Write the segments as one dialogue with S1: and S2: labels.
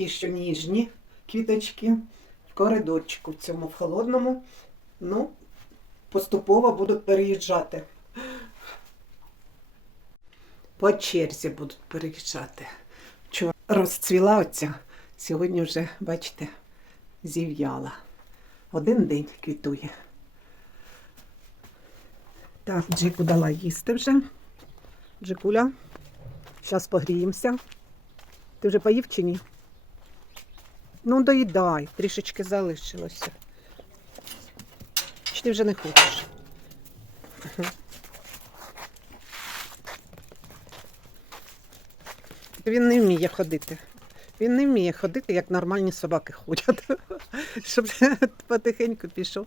S1: ті, що ніжні квіточки, в коридорчику в цьому в холодному. Ну, поступово будуть переїжджати. По черзі будуть переїжджати. Вчора розцвіла оця, сьогодні вже, бачите, зів'яла. Один день квітує. Так, Джику дала їсти вже. Джикуля, зараз погріємося. Ти вже поїв чи ні? Ну, доїдай, трішечки залишилося. Чи ти вже не хочеш? Він не вміє ходити. Він не вміє ходити, як нормальні собаки ходять. Щоб потихеньку пішов.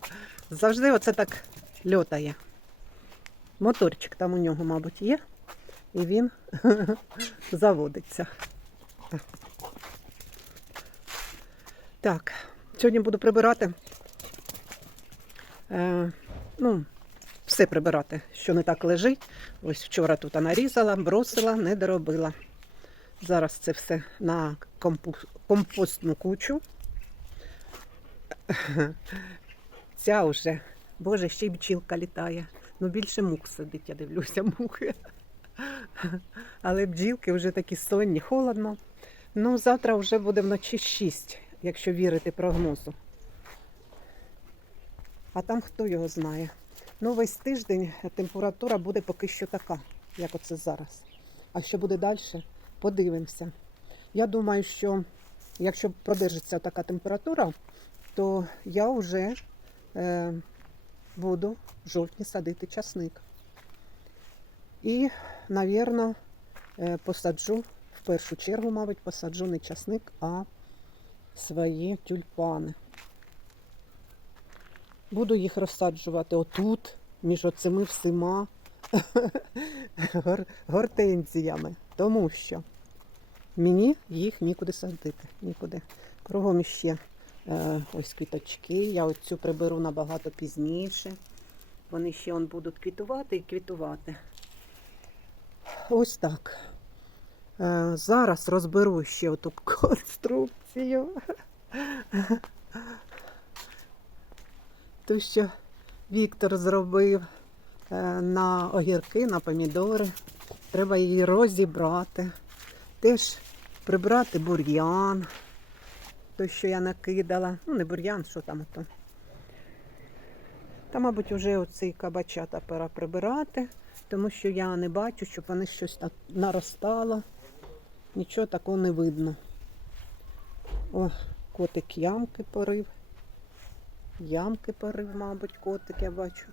S1: Завжди оце так льотає. Моторчик там у нього, мабуть, є. І він заводиться. Так, сьогодні буду прибирати. Е, ну, все прибирати, що не так лежить. Ось вчора тут нарізала, бросила, не доробила. Зараз це все на компостну кучу. Ця вже, боже, ще й бджілка літає. Ну більше мух сидить, я дивлюся, мухи. Але бджілки вже такі сонні, холодно. Ну, завтра вже буде вночі 6, якщо вірити прогнозу. А там хто його знає. Ну, весь тиждень температура буде поки що така, як оце зараз. А що буде далі, подивимося. Я думаю, що якщо продержиться така температура, то я вже е, буду в жовтні садити часник. І, навірно, е, посаджу, в першу чергу, мабуть, посаджу не часник, а свої тюльпани. Буду їх розсаджувати отут, між оцими всіма гор- гортензіями. Тому що мені їх нікуди садити. Нікуди. Кругом іще е, ось квіточки. Я оцю приберу набагато пізніше. Вони ще он будуть квітувати і квітувати. Ось так. Е, зараз розберу ще оту конструкцію. Ту, що Віктор зробив е, на огірки, на помідори. Треба її розібрати. Теж прибрати бур'ян. Той, що я накидала. Ну, не бур'ян, що там ото. Та, мабуть, вже оцей кабачата пора прибирати, тому що я не бачу, щоб вони щось так наростало. Нічого такого не видно. О, котик ямки порив. Ямки порив, мабуть, котик я бачу.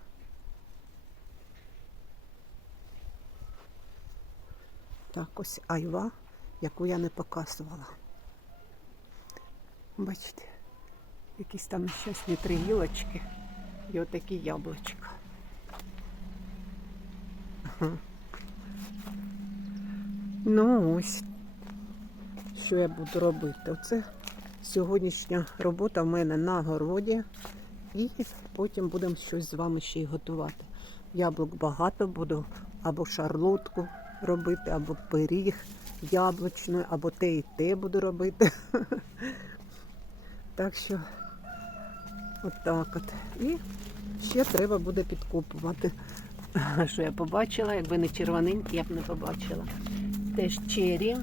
S1: Так, ось айва, яку я не показувала. Бачите, якісь там нещасні три гілочки і отакі яблучка. Ну ось, що я буду робити. Оце сьогоднішня робота в мене на городі. І потім будемо щось з вами ще й готувати. Яблук багато буду або шарлотку робити, або пиріг яблучний, або те і те буду робити. Так що отак от. І ще треба буде підкопувати. Що я побачила, якби не червоненькі, я б не побачила. Теж чері,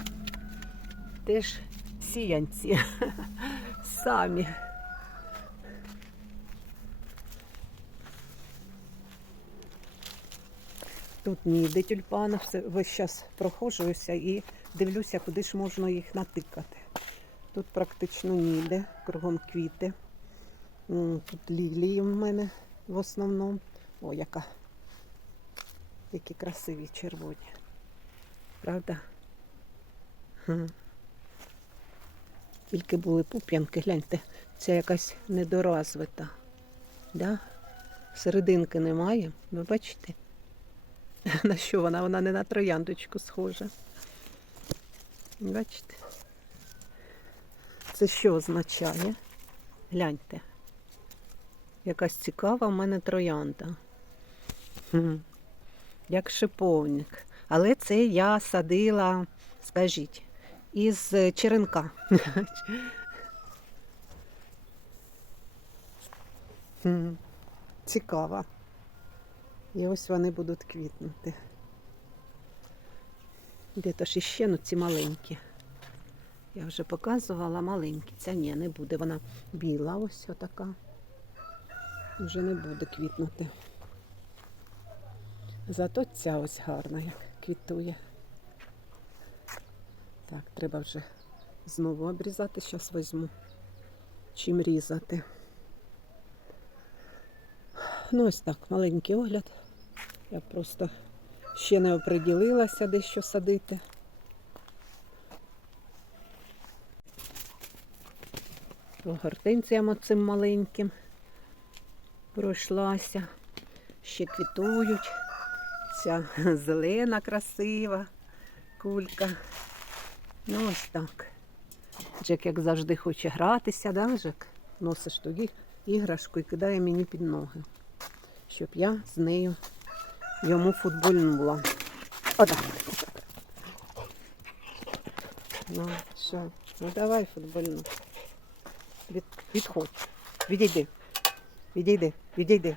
S1: теж сіянці. Самі. Тут ніде тюльпана, все весь час прохожуюся і дивлюся, куди ж можна їх натикати. Тут практично ніде, кругом квіти. Тут лілії в мене в основному. О, яка. Які красиві червоні. Правда? Тільки були пуп'янки, гляньте, це якась недоразвита. Да? Серединки немає, ви бачите? На що вона? Вона не на трояндочку схожа. Бачите? Це що означає? Гляньте. Якась цікава в мене троянда. Хм. Як шиповник. Але це я садила, скажіть, із е, черенка. М, Цікаво. І ось вони будуть квітнути. Де то ж іще, ну ці маленькі. Я вже показувала маленькі. Ця ні, не буде. Вона біла, ось отака. Вже не буде квітнути. Зато ця ось гарна, як квітує. Так, треба вже знову обрізати. Зараз візьму. Чим різати. Ну, ось так, маленький огляд. Я просто ще не оприділилася, де що садити. По гортензіям оцим маленьким пройшлася. Ще квітують. Ця зелена, красива кулька. Ну, ось так. Джек, як завжди, хоче гратися, да, Джек? Носиш тоді іграшку і кидає мені під ноги, щоб я з нею йому футбольнула. Отак. Ну, що? Ну давай футбольну. Від, відходь. Відійди. Відійди. Відійди.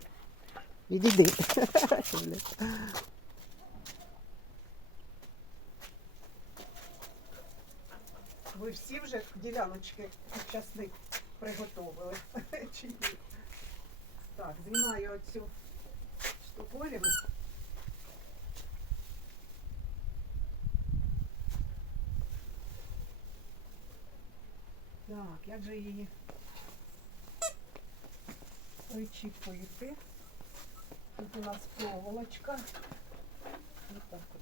S1: Відійди. Всі вже діляночки часник приготовили? Чи ні? Так, знімаю оцю штуковину. Так, як же її причіпити? Тут у нас проволочка. Ось так от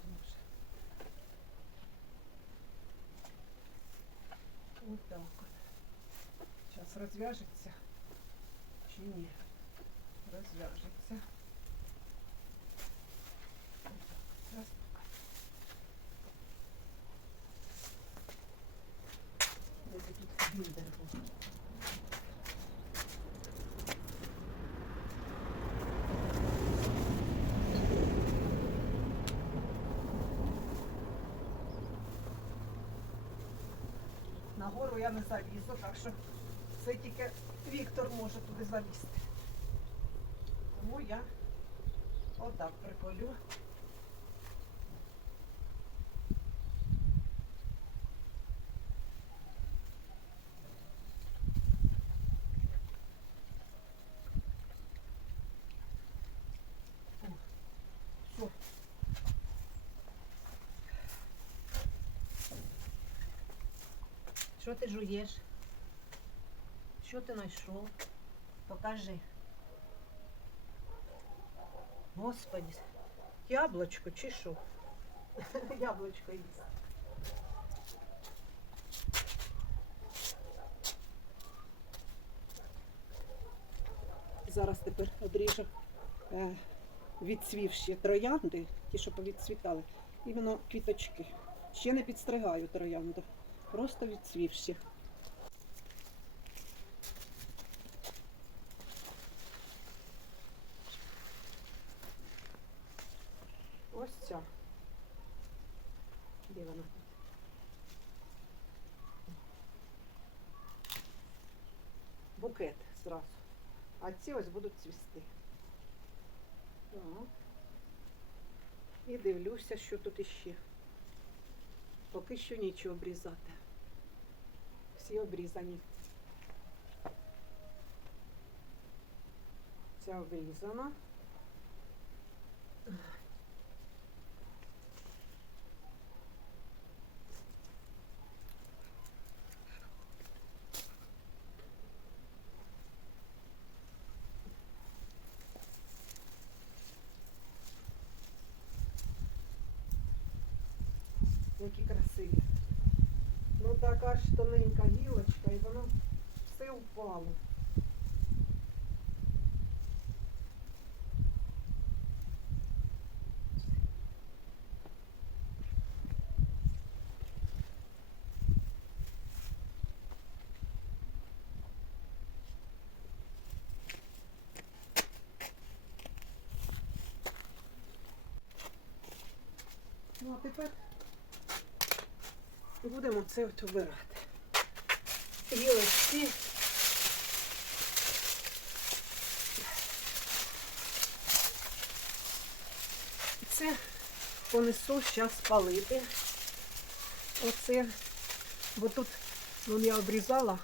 S1: Ось так вот. Сейчас развяжется. чи ні? Розв'яжеться. Раз. Де ти тут біндер був? Я не залізу, так що це тільки Віктор може туди залізти. Тому я отак приколю. О, Все. Що ти жуєш? Що ти знайшов? Покажи. Господи, яблочко чи що? Яблочко їсть. Зараз тепер одріжу е, відцвівші троянди, ті, що повідцвітали, іменно квіточки. Ще не підстригаю троянду, просто відцвівші. Ось ця. Де вона? Букет зразу. А ці ось будуть цвісти. Так. І дивлюся, що тут іще. Поки що нічого обрізати. Всі обрізані. Ця обрізана. Які красиві. Ну така ж тоненька гілочка і воно все впало. Ну а тепер Будемо це от обирати. Гілочки. Це понесу зараз палити. Оце, бо тут ну, я обрізала.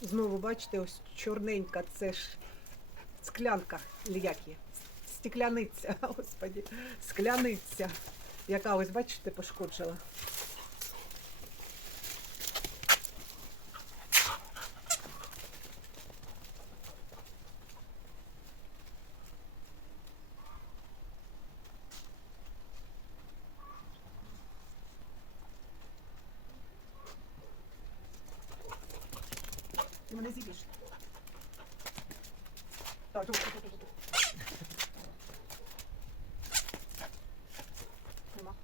S1: Знову, бачите, ось чорненька, це ж склянка, як є? Стекляниця, господі, скляниця, яка ось, бачите, пошкоджила. Ти мене зіб'єш. Так, тут, тут, тут, тут. Нема.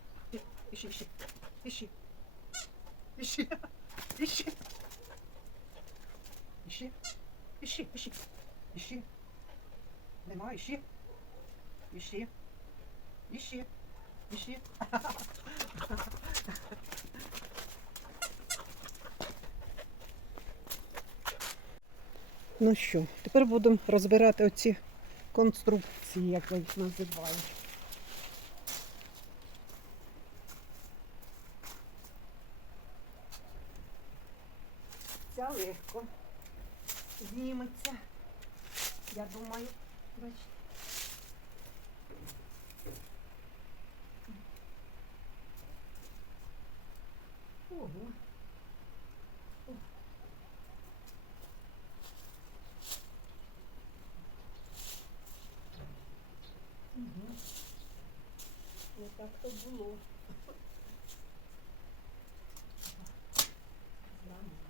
S1: І- Іщи, іщи. Іщи. Іщи. Іщи. Іщи. Іщи, іщи. Іщи. Нема, іщи. Іщи. Іщи. Іщи. Ну що, тепер будемо розбирати оці конструкції, як ви їх називають. Ця зніметься. Я думаю, бачите. Ого. Угу. Ось так то було. Зламала.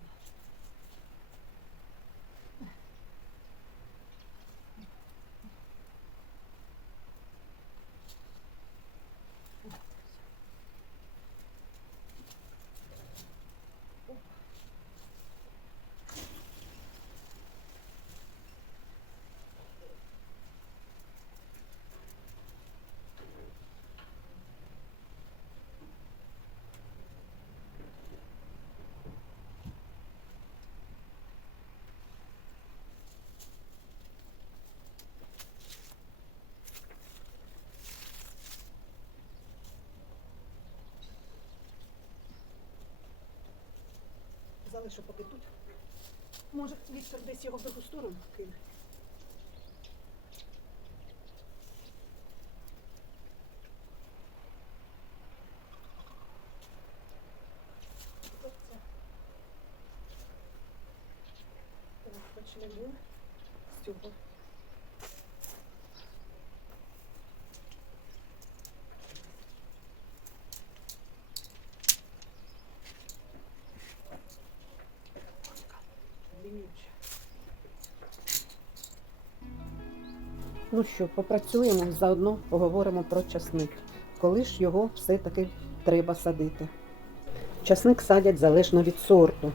S1: Залишу поки тут. Може, Віктор десь його в другу сторону кине. Оце. Так, Почнемо з цього. Длиннюче. Ну що, попрацюємо, заодно поговоримо про часник. Коли ж його все-таки треба садити? Часник садять залежно від сорту.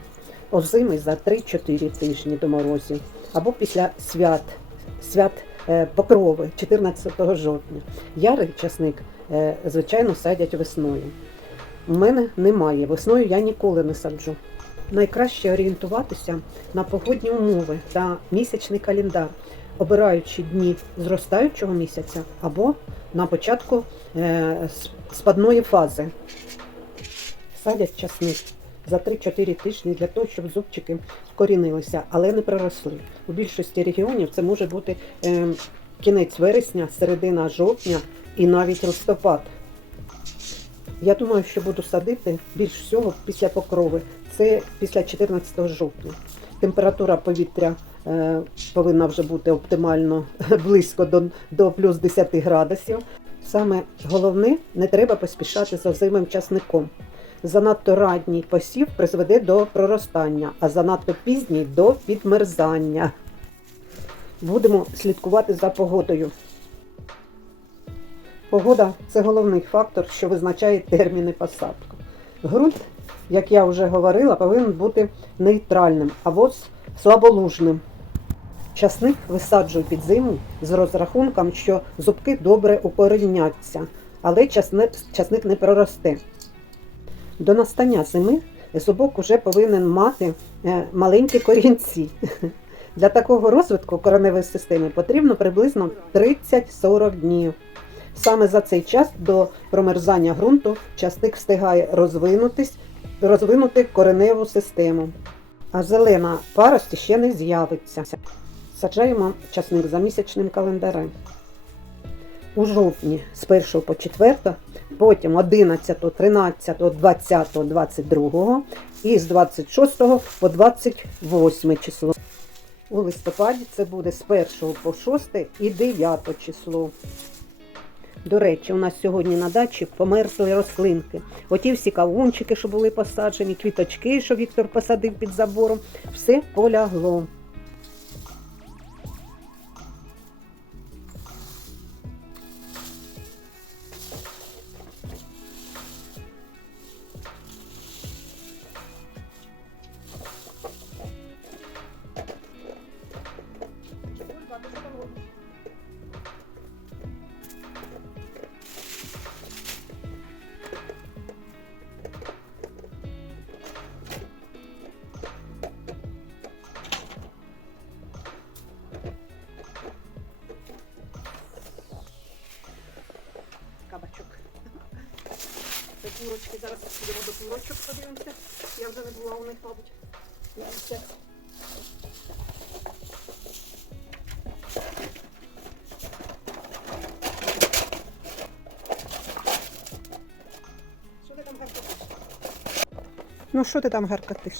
S1: Озимий за 3-4 тижні до морозів. Або після свят, свят е, покрови 14 жовтня. Ярий часник, е, звичайно, садять весною. У мене немає. Весною я ніколи не саджу. Найкраще орієнтуватися на погодні умови та місячний календар, обираючи дні зростаючого місяця або на початку е, спадної фази. Садять часник за 3-4 тижні для того, щоб зубчики вкорінилися, але не проросли. У більшості регіонів це може бути е, кінець вересня, середина жовтня і навіть листопад. Я думаю, що буду садити більш всього після покрови. Це після 14 жовтня. Температура повітря повинна вже бути оптимально близько до, до плюс 10 градусів. Саме головне, не треба поспішати з озимим часником. Занадто ранній посів призведе до проростання, а занадто пізній до підмерзання. Будемо слідкувати за погодою. Погода це головний фактор, що визначає терміни посадки. Ґрунт, як я вже говорила, повинен бути нейтральним або слаболужним. Часник висаджую під зиму з розрахунком, що зубки добре укореняться, але часник, часник не проросте. До настання зими зубок уже повинен мати е, маленькі корінці. Для такого розвитку кореневої системи потрібно приблизно 30-40 днів. Саме за цей час до промерзання ґрунту часник встигає розвинутись, розвинути кореневу систему. А зелена парості ще не з'явиться. Саджаємо часник за місячним календарем. У жовтні з 1 по 4, потім 11, 13, 20, 22 і з 26 по 28 число. У листопаді це буде з 1 по 6 і 9 число. До речі, у нас сьогодні на дачі померзли рослинки. Оті всі кавунчики, що були посаджені, квіточки, що Віктор посадив під забором, все полягло. Зараз підемо до курочок, подивимося. Я вже не була у них, мабуть. Дивимося. Що ти там гаркатиш? Ну, що ти там гаркатиш?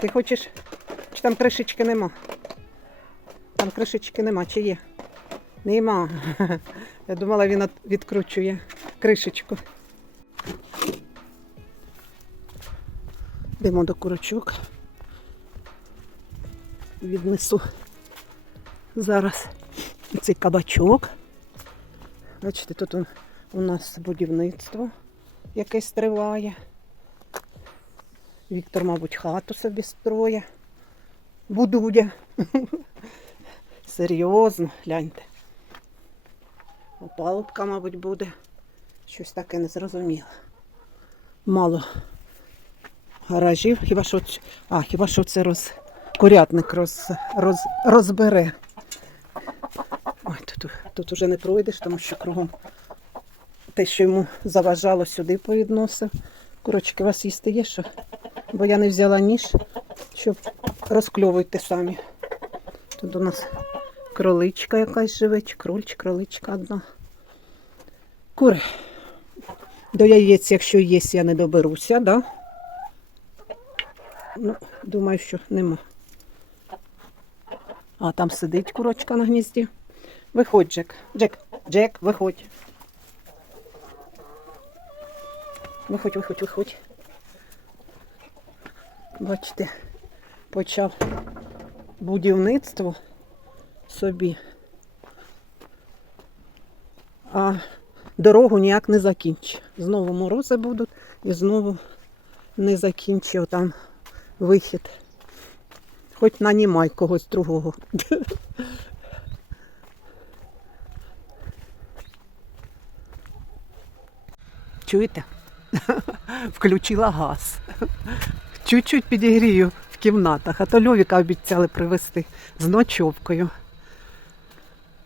S1: Ти хочеш, чи там кришечки нема? Там кришечки нема, чи є? Нема. Я думала, він відкручує кришечку. Йдемо до курочок. Віднесу зараз цей кабачок. Бачите, тут у- нас будівництво якесь триває. Віктор, мабуть, хату собі строє. Будує. Серйозно, гляньте. Опалубка, мабуть, буде. Щось таке незрозуміле. Мало гаражів. Хіба що, а, хіба що це роз, курятник роз, роз, розбере. Ой, тут, тут уже не пройдеш, тому що кругом те, що йому заважало, сюди повідносив. Курочки, у вас їсти є що? Бо я не взяла ніж, щоб розкльовуйте самі. Тут у нас кроличка якась живе, чи кроль, кроличка одна. Кури. До яєць, якщо є, я не доберуся, да? Ну, думаю, що нема. А там сидить курочка на гнізді. Виходь, Джек. Джек, Джек, виходь. Виходь, виходь, виходь. Бачите, почав будівництво собі. А дорогу ніяк не закінчить. Знову морози будуть і знову не закінчив там вихід. Хоч нанімай когось другого. Чуєте? Включила газ. Чуть-чуть підігрію в кімнатах, а то Льовіка обіцяли привезти з ночовкою.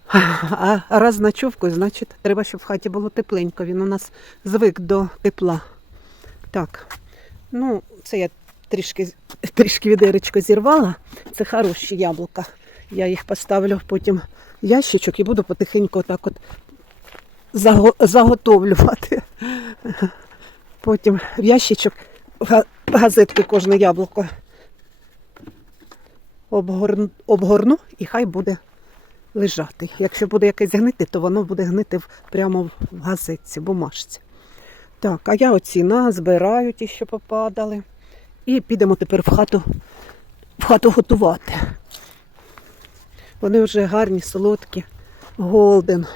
S1: А раз з ночовкою, значить, треба, щоб в хаті було тепленько. Він у нас звик до тепла. Так, ну, це я трішки, трішки відеречко зірвала. Це хороші яблука. Я їх поставлю потім в ящичок і буду потихеньку отак от заготовлювати. Потім в ящичок газетки кожне яблуко обгорну, обгорну і хай буде лежати. Якщо буде якесь гнити, то воно буде гнити прямо в газетці, бумажці. Так, а я оці назбираю ті, що попадали. І підемо тепер в хату, в хату готувати. Вони вже гарні, солодкі, голден.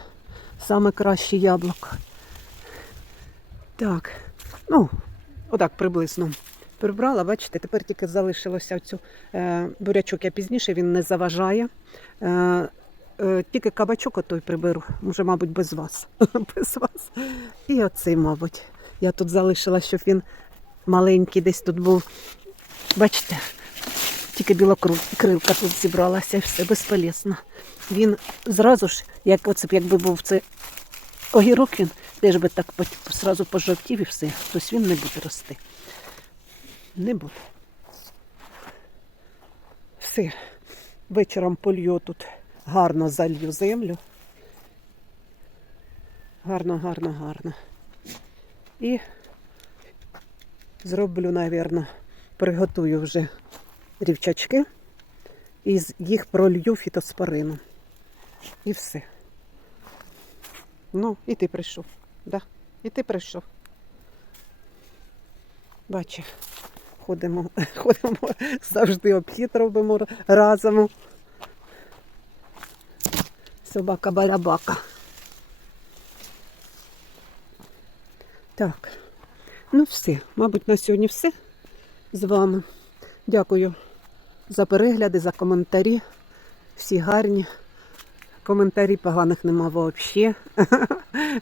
S1: Саме краще яблуко. Так, ну, отак приблизно прибрала, бачите, тепер тільки залишилося цю е, бурячок я пізніше, він не заважає. Е, Тільки кабачок отой приберу, вже, мабуть, без вас. без вас. І оцей, мабуть. Я тут залишила, щоб він маленький десь тут був. Бачите, тільки білокрилка тут зібралася і все безполезно. Він зразу ж, як оце якби був це огірок, він теж би так зразу пожовтів і все. Тобто він не буде рости. Не буде. Все. Вечором полью тут гарно залью землю. Гарно, гарно, гарно. І зроблю, напевно, приготую вже рівчачки і їх пролью фітоспорином. І все. Ну, і ти прийшов. Да? І ти прийшов. Бачиш, ходимо, ходимо, завжди обхід робимо разом. Собака балябака. Так. Ну, все. Мабуть, на сьогодні все з вами. Дякую за перегляди, за коментарі. Всі гарні. Коментарі поганих нема взагалі.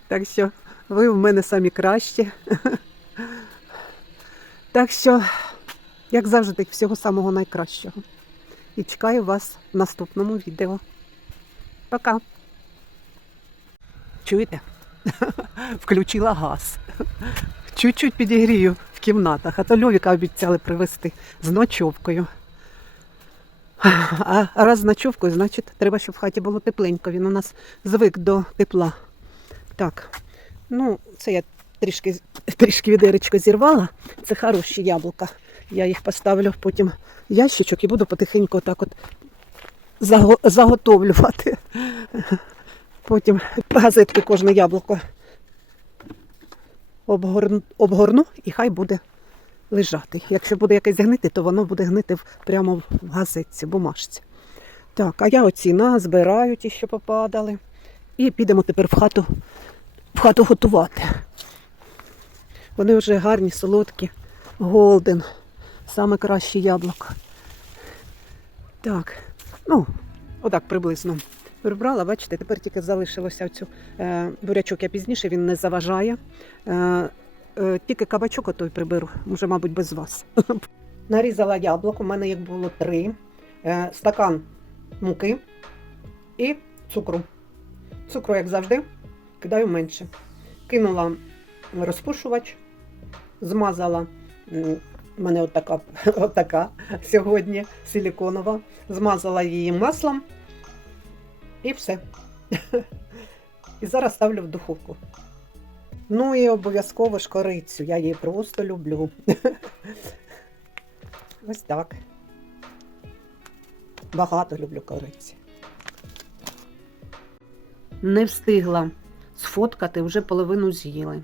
S1: Так що ви в мене самі кращі. Так що, як завжди, всього самого найкращого. І чекаю вас в наступному відео. Пока. Чуєте? Включила газ. Чуть-чуть підігрію в кімнатах, а то Льовіка обіцяли привезти з ночовкою. А раз з ночовкою, значить, треба, щоб в хаті було тепленько. Він у нас звик до тепла. Так, ну, це я трішки, трішки відеречко зірвала. Це хороші яблука. Я їх поставлю потім в ящичок і буду потихеньку так от заготовлювати. Потім газетки кожне яблуко обгорну, і хай буде лежати. Якщо буде якесь гнити, то воно буде гнити прямо в газетці, бумажці. Так, а я оці назбираю ті, що попадали. І підемо тепер в хату, в хату готувати. Вони вже гарні, солодкі, голден. Саме краще яблуко. Так, ну, отак приблизно. Прибрала, бачите, тепер тільки залишилося цю е, бурячок я пізніше, він не заважає. Е, е, тільки кабачок отой приберу, вже, мабуть, без вас. Нарізала яблук, у мене їх було три. Е, стакан муки і цукру. Цукру, як завжди, кидаю менше. Кинула розпушувач, змазала. У мене отака, отака сьогодні силіконова. Змазала її маслом і все. І зараз ставлю в духовку. Ну і обов'язково ж корицю. Я її просто люблю. Ось так. Багато люблю кориці. Не встигла сфоткати, вже половину з'їли.